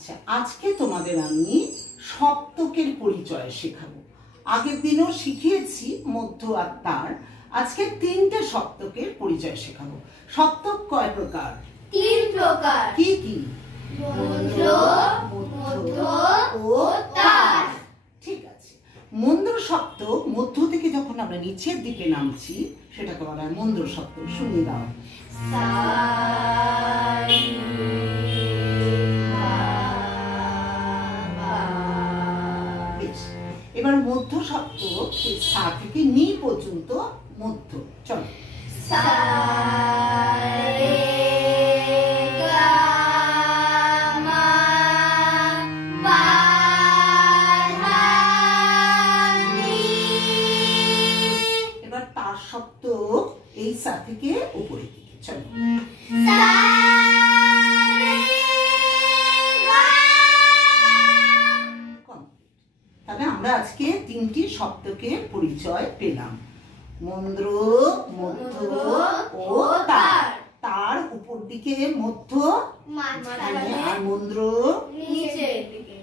আচ্ছা, আজকে তোমাদের আমি সপ্তকের পরিচয় শেখাবো। আগের দিনও শিখিয়েছি মধ্য আর তার। আজকে তিনটে সপ্তকের পরিচয় শেখাবো। সপ্তক কয় প্রকার? তিন প্রকার। কি কি? মন্দ্র, মধ্য ও তার। ঠিক আছে। মন্দ্র সপ্তক, মধ্য থেকে যখন আমরা নিচের দিকে নামছি সেটাকে বলা হয় মন্দ্র সপ্তক। শুনিয়ে দাও। এবার মধ্য সপ্তক সা থেকে নি পর্যন্ত মধ্য। চলো। সা রে গা মা পা ধা নি। এবার তার সপ্তক এই সা থেকে উপরের দিকে। চলো। সা রে গা। তাহলে আমরা আজকে তিনটি সপ্তকের পরিচয় পেলাম। মন্দ্র, মধ্য ও তার। তার উপর দিকে, মধ্য মাঝখানে আর মন্দ্র নিচের দিকে।